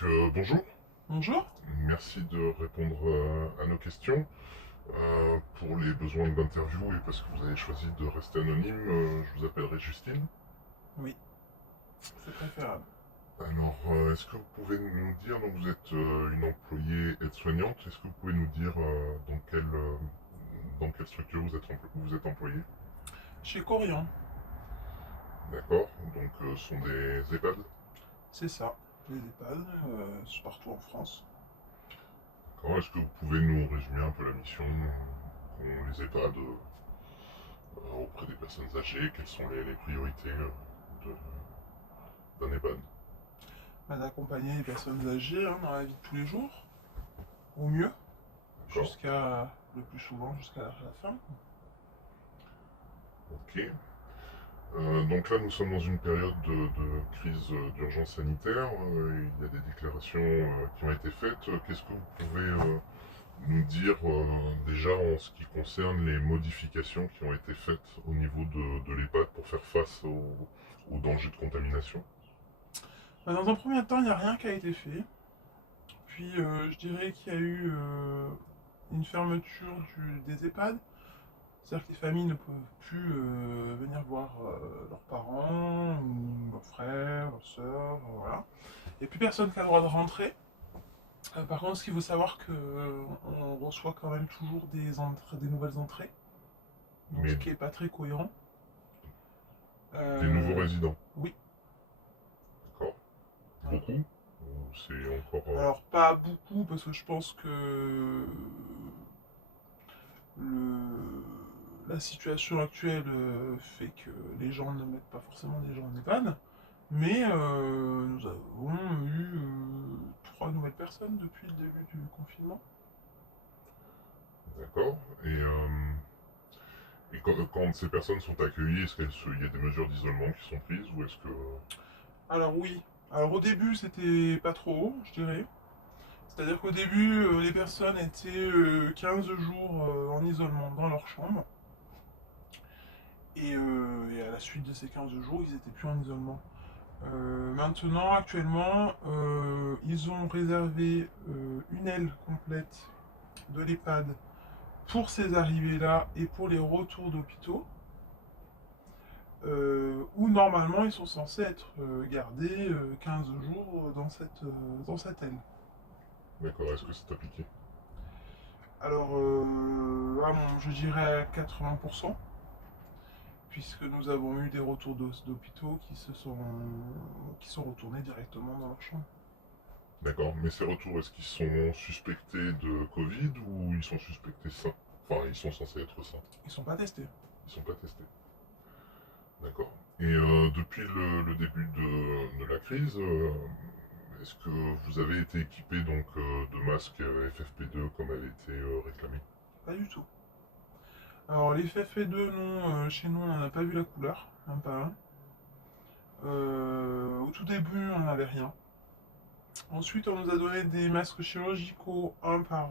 Bonjour, Bonjour. merci de répondre à nos questions. Pour les besoins d'interview et parce que vous avez choisi de rester anonyme, je vous appellerai Justine. Oui, c'est préférable. Alors, est-ce que vous pouvez nous dire, donc vous êtes une employée aide-soignante, est-ce que vous pouvez nous dire dans quelle structure vous êtes employée? Chez Corian, D'accord, donc ce sont des EHPAD. c'est ça. Les EHPAD, c'est partout en France. D'accord, est-ce que vous pouvez nous résumer un peu la mission qu'ont les EHPAD auprès des personnes âgées? Quelles sont les priorités d'un EHPAD? D'accompagner les personnes âgées dans la vie de tous les jours, au mieux, D'accord, jusqu'à le plus souvent jusqu'à la fin. ok. Donc là, nous sommes dans une période de crise d'urgence sanitaire. Il y a des déclarations qui ont été faites. Qu'est-ce que vous pouvez nous dire déjà en ce qui concerne les modifications qui ont été faites au niveau de l'EHPAD pour faire face au danger de contamination? Dans un premier temps, il n'y a rien qui a été fait. Puis je dirais qu'il y a eu une fermeture des EHPAD. C'est-à-dire que les familles ne peuvent plus venir voir leurs parents, ou leurs frères, leurs sœurs, voilà. Il n'y a plus personne qui a le droit de rentrer. Par contre, ce qu'il faut savoir qu'on reçoit quand même toujours des nouvelles entrées, donc ce Mais qui n'est pas très cohérent. des nouveaux Euh, résidents, oui. d'accord? Voilà. Beaucoup? Ou c'est encore... Alors pas beaucoup parce que je pense que le- la situation actuelle fait que les gens ne mettent pas forcément des gens en EHPAD, mais nous avons eu trois nouvelles personnes depuis le début du confinement. D'accord. Et quand ces personnes sont accueillies, est-ce qu'il y a des mesures d'isolement qui sont prises ou est-ce que... Alors oui, alors au début c'était pas trop, je dirais. C'est-à-dire qu'au début, les personnes étaient 15 jours en isolement dans leur chambre. Et à la suite de ces 15 jours, ils n'étaient plus en isolement. Maintenant, actuellement, ils ont réservé une aile complète de l'EHPAD pour ces arrivées-là et pour les retours d'hôpitaux, où normalement ils sont censés être gardés 15 jours dans cette aile. D'accord, est-ce que c'est appliqué? Alors, je dirais à 80%, puisque nous avons eu des retours d'hôpitaux qui sont retournés directement dans leur chambre. D'accord, mais ces retours, est-ce qu'ils sont suspectés de Covid ou ils sont suspectés sains? Enfin, ils sont censés être sains. Ils sont pas testés. Ils sont pas testés. D'accord. Et depuis le début de la crise, est-ce que vous avez été équipé donc de masques FFP2 comme avait été réclamé? Pas du tout. Alors, les FFP2, non, chez nous, on n'en a pas vu la couleur, même pas un. Au tout début, on n'avait rien. Ensuite, on nous a donné des masques chirurgicaux, un par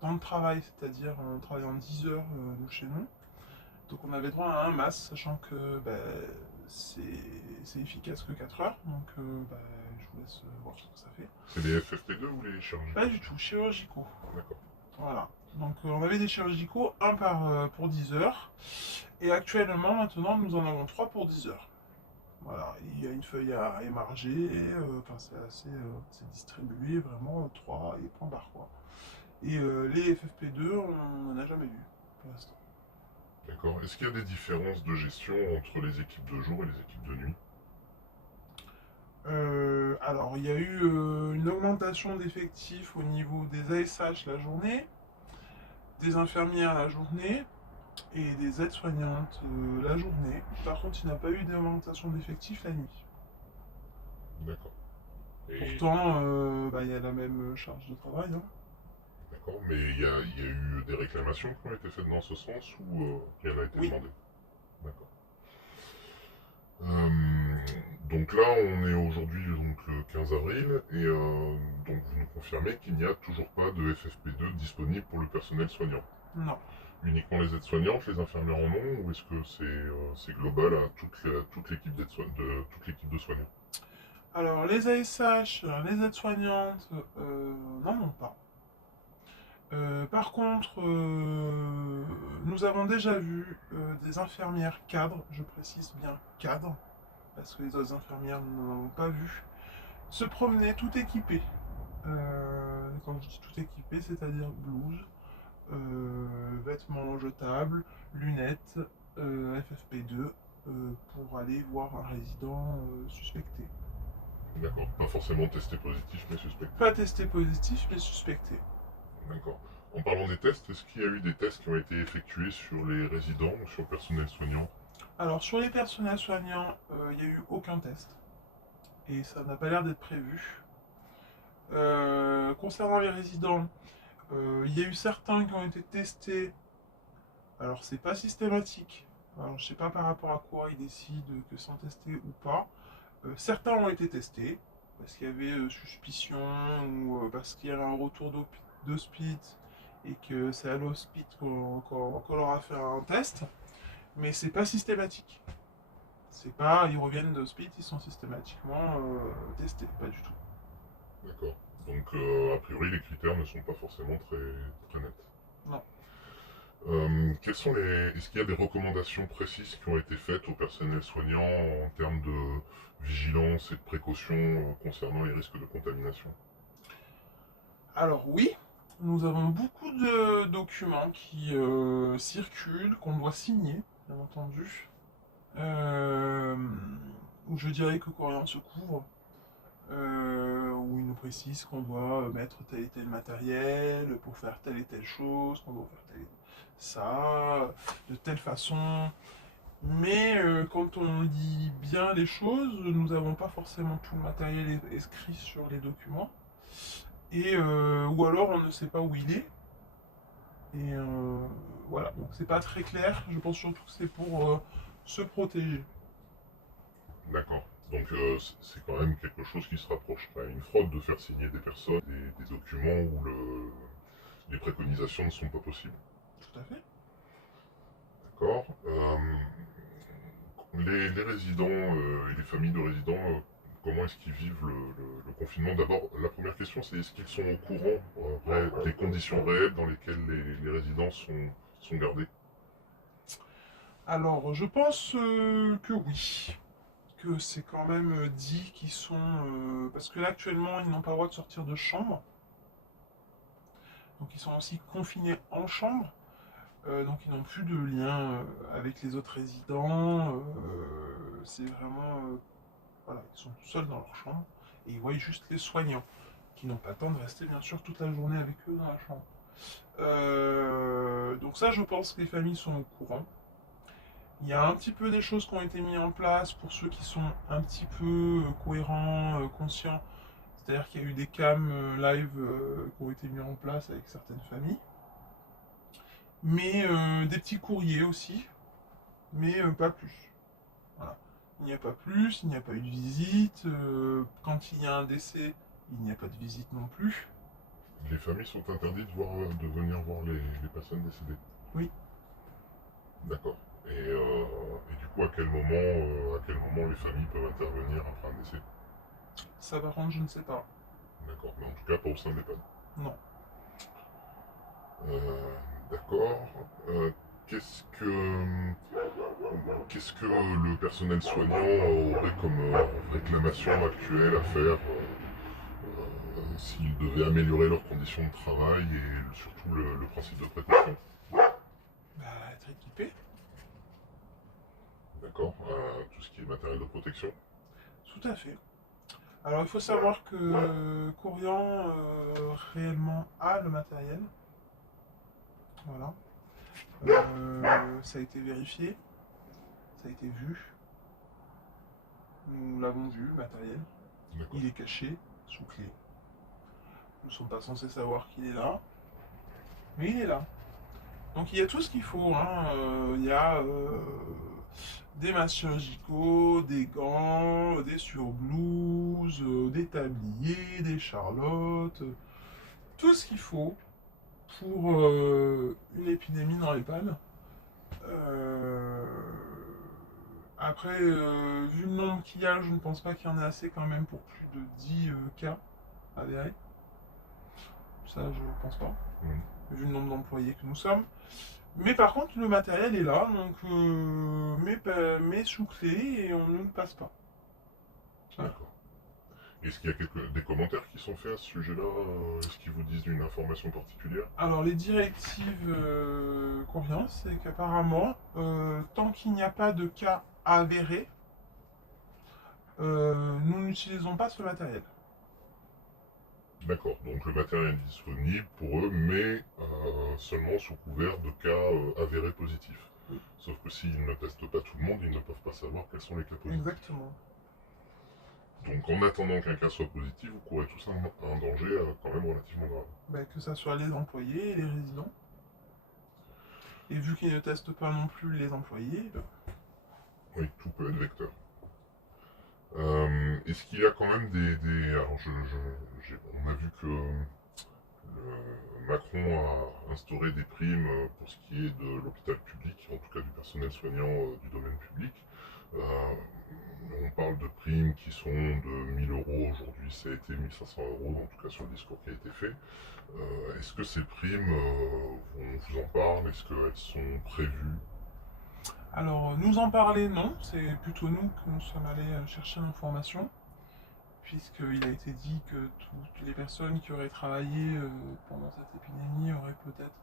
temps de travail, c'est-à-dire on travaille en 10 heures, nous, chez nous. Donc on avait droit à un masque, sachant que c'est c'est efficace que 4 heures. Donc je vous laisse voir ce que ça fait. C'est les FFP2 ou les Pas chirurgicaux? du tout, chirurgicaux. D'accord. Voilà. Donc on avait des chirurgicaux, un pour 10 heures. Et actuellement, maintenant, nous en avons 3 pour 10 heures. Voilà, il y a une feuille à émarger, enfin, c'est distribué vraiment 3 et point barre quoi. Et les FFP2, on n'en a jamais vu pour l'instant. D'accord. Est-ce qu'il y a des différences de gestion entre les équipes de jour et les équipes de nuit? Alors, il y a eu une augmentation d'effectifs au niveau des ASH la journée, des infirmières la journée et des aides-soignantes la journée. Par contre, il n'y a pas eu d'augmentation d'effectifs la nuit. D'accord. Et Pourtant, il y a la même charge de travail, hein. d'accord, mais il y a eu des réclamations qui ont été faites dans ce sens ou rien n'a été Oui, demandé? D'accord. Euh, donc là, on est aujourd'hui donc le 15 avril et donc vous nous confirmez qu'il n'y a toujours pas de FFP2 disponible pour le personnel soignant. non. Uniquement les aides-soignantes, les infirmières en ont ou est-ce que c'est global à toute l'équipe de soignants? Alors, les ASH, les aides-soignantes, n'en ont pas. Par contre, nous avons déjà vu des infirmières cadres, je précise bien cadres, parce que les autres infirmières, nous n'en avons pas vu, se promener tout équipées. Quand je dis tout équipé, c'est-à-dire blouse, vêtements jetables, lunettes, FFP2, pour aller voir un résident suspecté. D'accord. Pas forcément testé positif, mais suspecté. Pas testé positif, mais suspecté. D'accord. En parlant des tests, est-ce qu'il y a eu des tests qui ont été effectués sur les résidents ou sur le personnel soignant? Alors, sur les personnels soignants, il n'y a eu aucun test. Et ça n'a pas l'air d'être prévu. Concernant les résidents, il y a eu certains qui ont été testés. Alors, c'est pas systématique. Alors, je sais pas par rapport à quoi ils décident que sans tester ou pas. Certains ont été testés parce qu'il y avait suspicion ou parce qu'il y avait un retour d'hospice et que c'est à l'hospice qu'on leur a fait un test. Mais c'est pas systématique. C'est pas, ils reviennent d'hospice, ils sont systématiquement testés, pas du tout. D'accord. Donc, a priori, les critères ne sont pas forcément très nets. Non. Est-ce qu'il y a des recommandations précises qui ont été faites au personnel soignant en termes de vigilance et de précaution concernant les risques de contamination? Alors oui, nous avons beaucoup de documents qui circulent, qu'on doit signer, bien entendu. Où je dirais que Corian se couvre, où il nous précise qu'on doit mettre tel et tel matériel pour faire telle et telle chose, qu'on doit faire tel et ça, de telle façon. Mais quand on lit bien les choses, nous n'avons pas forcément tout le matériel inscrit sur les documents. Et, ou alors on ne sait pas où il est. Et voilà, donc c'est pas très clair. Je pense surtout que c'est pour se protéger. D'accord. Donc, c'est quand même quelque chose qui se rapprocherait à une fraude de faire signer des personnes des documents où les préconisations ne sont pas possibles. Tout à fait. D'accord. Les résidents et les familles de résidents, comment est-ce qu'ils vivent le confinement? D'abord, la première question, c'est est-ce qu'ils sont au courant des conditions réelles dans lesquelles les résidents sont gardés? Alors, je pense que oui. Que c'est quand même dit qu'ils sont. Parce que là, actuellement, ils n'ont pas le droit de sortir de chambre. Donc, ils sont aussi confinés en chambre. Donc, ils n'ont plus de lien avec les autres résidents. C'est vraiment. Voilà, ils sont seuls dans leur chambre. Et ils voient juste les soignants. Qui n'ont pas le temps de rester, bien sûr, toute la journée avec eux dans la chambre. Donc, ça, je pense que les familles sont au courant. Il y a un petit peu des choses qui ont été mises en place pour ceux qui sont un petit peu cohérents, conscients. C'est-à-dire qu'il y a eu des cams live qui ont été mis en place avec certaines familles. Mais des petits courriers aussi, mais pas plus. Voilà. Il n'y a pas plus, il n'y a pas eu de visite. Quand il y a un décès, il n'y a pas de visite non plus. Les familles sont interdites de venir voir les personnes décédées. Oui. D'accord. Et du coup, à quel moment les familles peuvent intervenir après un décès? Ça par contre, je ne sais pas. D'accord. Mais en tout cas, pas au sein de l'EHPAD. Non. D'accord. Euh, qu'est-ce que qu'est-ce que le personnel soignant aurait comme réclamation actuelle à faire s'ils devaient améliorer leurs conditions de travail et surtout le principe de précaution? Bah, être équipé. D'accord. Tout ce qui est matériel de protection. Tout à fait. Alors il faut savoir que Corian réellement a le matériel. Voilà. Ça a été vérifié, ça a été vu. Nous l'avons vu, le matériel. Il est caché sous clé. Nous ne sommes pas censés savoir qu'il est là, mais il est là. Donc il y a tout ce qu'il faut. Hein. Il y a des masques chirurgicaux, des gants, des surblouses, des tabliers, des charlottes, tout ce qu'il faut pour une épidémie dans les pannes. Après, vu le nombre qu'il y a, je ne pense pas qu'il y en ait assez quand même pour plus de 10 cas avérés. Ça, je pense pas, vu le nombre d'employés que nous sommes. Mais par contre, le matériel est là, donc mais sous clé et on ne le passe pas. Voilà. D'accord. Est-ce qu'il y a des commentaires qui sont faits à ce sujet-là? Est-ce qu'ils vous disent une information particulière? Alors, les directives qu'on vient, c'est qu'apparemment, tant qu'il n'y a pas de cas avérés, nous n'utilisons pas ce matériel. D'accord, donc le matériel est disponible pour eux, mais seulement sous couvert de cas avérés positifs. Oui. Sauf que s'ils ne testent pas tout le monde, ils ne peuvent pas savoir quels sont les cas positifs. Exactement. Donc en attendant qu'un cas soit positif, vous courez tous un danger quand même relativement grave. Ben, que ce soit les employés et les résidents. Et vu qu'ils ne testent pas non plus les employés, ben, Oui, tout peut être vecteur. Est-ce qu'il y a quand même Alors, on a vu que Macron a instauré des primes pour ce qui est de l'hôpital public, en tout cas du personnel soignant du domaine public. On parle de primes qui sont de 1000 euros, aujourd'hui ça a été 1500 euros, en tout cas sur le discours qui a été fait. Est-ce que ces primes, on vous en parle? Est-ce qu'elles sont prévues? alors, nous en parler, non, c'est plutôt nous que nous sommes allés chercher l'information, puisqu'il a été dit que toutes les personnes qui auraient travaillé pendant cette épidémie auraient peut-être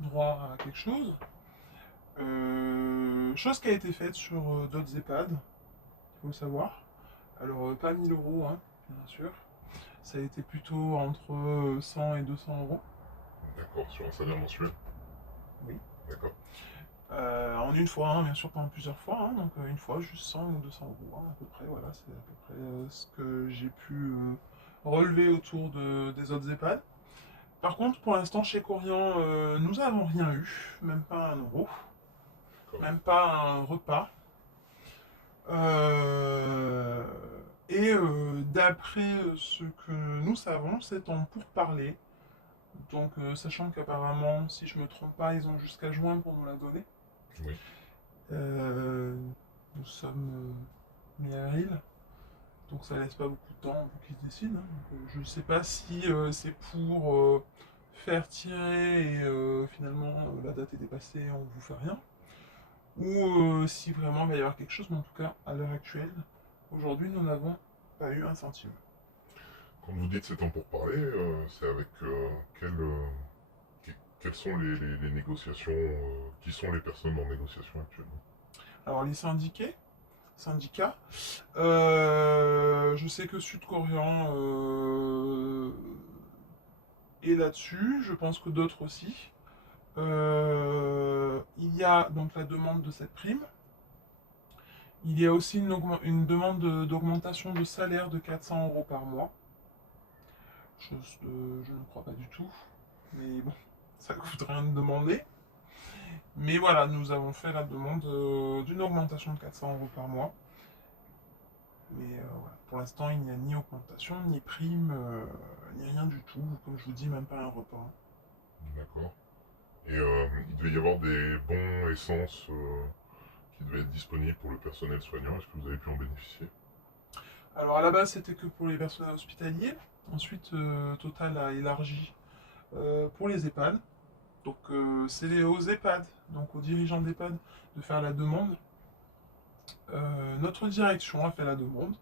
droit à quelque chose. Chose qui a été faite sur d'autres EHPAD, il faut savoir. Alors, pas 1000 euros, hein, bien sûr. Ça a été plutôt entre 100 et 200 euros. D'accord, sur un salaire mensuel? Oui. D'accord. En une fois, hein, bien sûr, pas en plusieurs fois, hein, donc une fois, juste 100 ou 200 euros, hein, à peu près, voilà, c'est à peu près ce que j'ai pu relever autour des autres EHPAD. Par contre, pour l'instant, chez Corian, nous n'avons rien eu, même pas un euro, même pas un repas. Et d'après ce que nous savons, c'est en pourparlers. Donc, sachant qu'apparemment, si je me trompe pas, ils ont jusqu'à juin pour nous la donner. Oui. Nous sommes mi-avril, donc ça laisse pas beaucoup de temps pour qu'ils se décident. Hein. Donc, je ne sais pas si c'est pour faire tirer et finalement la date est dépassée et on vous fait rien, ou si vraiment il va y avoir quelque chose, mais en tout cas, à l'heure actuelle, aujourd'hui, nous n'avons pas eu un centime. Quand vous dites c'est temps pour parler, c'est avec quelles sont les négociations, qui sont les personnes en négociation actuellement? Alors, les syndicats, je sais que Sud-Coréen est là-dessus, je pense que d'autres aussi. Il y a donc la demande de cette prime. Il y a aussi une demande d'augmentation de salaire de 400 euros par mois. Chose que je ne crois pas du tout. Mais bon, ça coûte rien de demander. Mais voilà, nous avons fait la demande d'une augmentation de 400 euros par mois. Mais voilà, pour l'instant, il n'y a ni augmentation, ni prime, ni rien du tout. Comme je vous dis, même pas un repas. D'accord. Et il devait y avoir des bons essences qui devaient être disponibles pour le personnel soignant. Est-ce que vous avez pu en bénéficier? Alors à la base, c'était que pour les personnels hospitaliers. Ensuite, Total a élargi pour les EHPAD. Donc c'est aux EHPAD, donc aux dirigeants d'EHPAD, de faire la demande. Notre direction a fait la demande.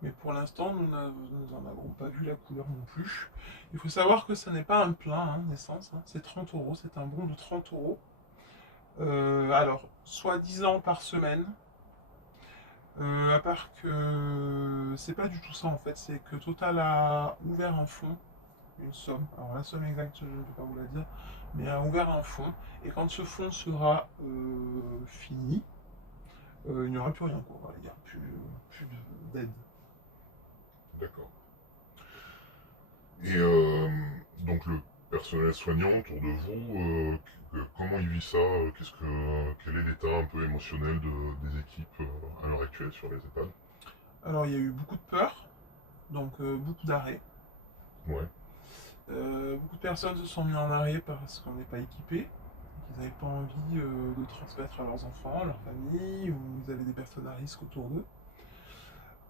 Mais pour l'instant, nous n'en avons pas vu la couleur non plus. Il faut savoir que ce n'est pas un plein hein, d'essence, hein, c'est 30 euros, c'est un bon de 30 euros. Alors, soi-disant par semaine, à part que c'est pas du tout ça en fait, c'est que Total a ouvert un fonds, une somme, alors la somme exacte je ne peux pas vous la dire, mais a ouvert un fonds, et quand ce fonds sera fini, il n'y aura plus rien, quoi. Voilà, il n'y a plus d'aide. D'accord. Et donc le personnel soignant autour de vous, comment il vit ça? Quel est l'état un peu émotionnel des équipes à l'heure actuelle sur les EHPAD? Alors il y a eu beaucoup de peur, donc beaucoup d'arrêts. Ouais. Beaucoup de personnes se sont mis en arrêt parce qu'on n'est pas équipé, qu'ils vous n'avez pas envie de transmettre à leurs enfants, à leur famille, ou vous avez des personnes à risque autour d'eux.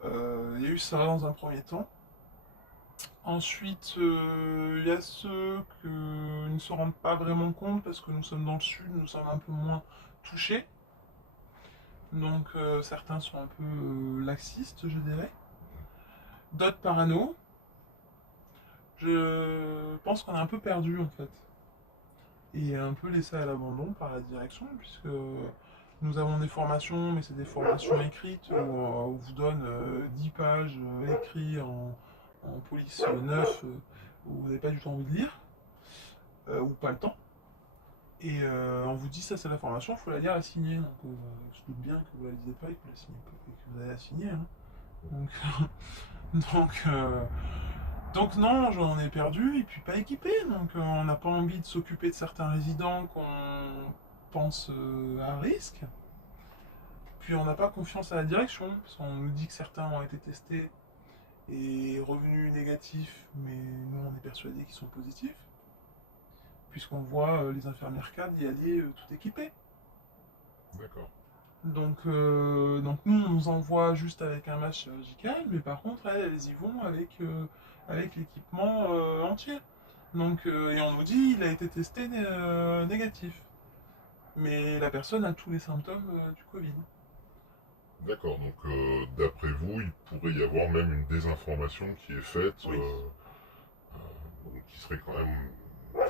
Il y a eu ça dans un premier temps. Ensuite, il y a ceux qui ne se rendent pas vraiment compte parce que nous sommes dans le sud, nous sommes un peu moins touchés. Donc certains sont un peu laxistes, je dirais. D'autres parano. Je pense qu'on est un peu perdu en fait. Et un peu laissé à l'abandon par la direction, puisque nous avons des formations, mais c'est des formations écrites où on vous donne 10 pages écrites en police 9 où vous n'avez pas du tout envie de lire, ou pas le temps. Et on vous dit ça c'est la formation, il faut la lire à signer. Donc je doute bien que vous la lisez pas et que vous, la signez pas, et que vous allez la signer. Hein. Donc, donc non, j'en ai perdu et puis pas équipé. Donc on n'a pas envie de s'occuper de certains résidents qu'on pense à risque. Puis on n'a pas confiance à la direction, parce qu'on nous dit que certains ont été testés et revenus négatifs, mais nous on est persuadés qu'ils sont positifs. Puisqu'on voit les infirmières cadres y aller tout équipées. D'accord. Donc nous, on nous envoie juste avec un masque chirurgical, mais par contre, elles y vont avec l'équipement entier. Donc, et on nous dit il a été testé négatif. Mais la personne a tous les symptômes du Covid. D'accord, donc d'après vous, il pourrait y avoir même une désinformation qui est faite, Oui. donc qui serait quand même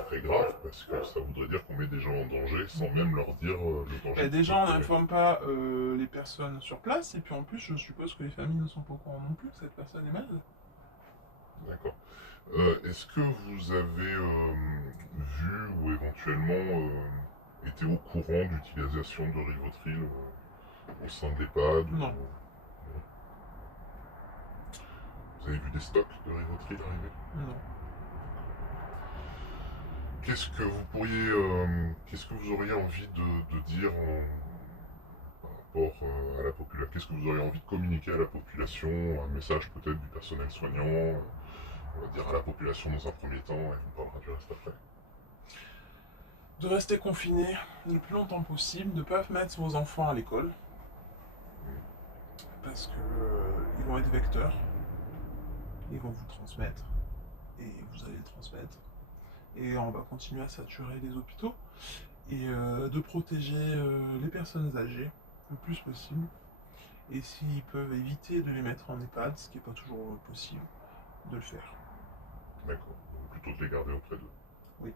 très grave, parce que ça voudrait dire qu'on met des gens en danger sans même leur dire le danger. Et déjà, on n'informe pas les personnes sur place, et puis en plus, je suppose que les familles ne sont pas au courant non plus que cette personne est malade. D'accord. Est-ce que vous avez vu ou éventuellement été au courant d'utilisation de Rivotril au sein de l'EHPAD Non. Vous avez vu des stocks de Rivotril arriver? Non. Qu'est-ce que vous pourriez, qu'est-ce que vous auriez envie de dire par rapport à la population? Qu'est-ce que vous auriez envie de communiquer à la population? Un message peut-être du personnel soignant, on va dire à la population dans un premier temps, et on parlera du reste après. De rester confiné le plus longtemps possible, de ne pas mettre vos enfants à l'école, parce qu'ils vont être vecteurs, ils vont vous transmettre, et vous allez le transmettre. Et on va continuer à saturer les hôpitaux, et de protéger les personnes âgées le plus possible. Et s'ils peuvent éviter de les mettre en EHPAD, ce qui n'est pas toujours possible, de le faire. D'accord. Donc plutôt de les garder auprès d'eux. Oui.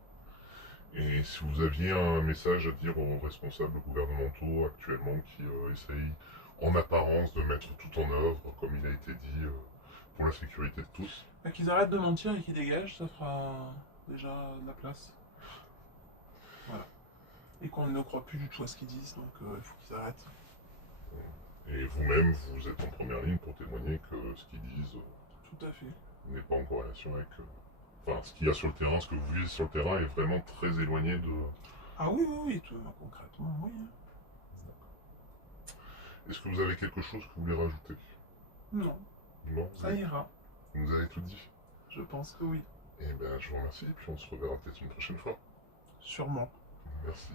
Et si vous aviez un message à dire aux responsables gouvernementaux actuellement qui essayent en apparence de mettre tout en œuvre, comme il a été dit, pour la sécurité de tous. Qu'ils arrêtent de mentir et qu'ils dégagent, ça fera déjà de la place. Voilà. Et qu'on ne croit plus du tout à ce qu'ils disent, donc il faut qu'ils arrêtent. Et vous-même, vous êtes en première ligne pour témoigner que ce qu'ils disent Tout à fait. n'est pas en corrélation avec enfin, ce qu'il y a sur le terrain, ce que vous vivez sur le terrain est vraiment très éloigné de... Ah oui, oui, oui, tout, concrètement, oui. Est-ce que vous avez quelque chose que vous voulez rajouter? Non, Non, ça ira. vous avez tout dit. Je pense que oui. Et bien, je vous remercie, et puis on se reverra peut-être une prochaine fois. Sûrement. Merci.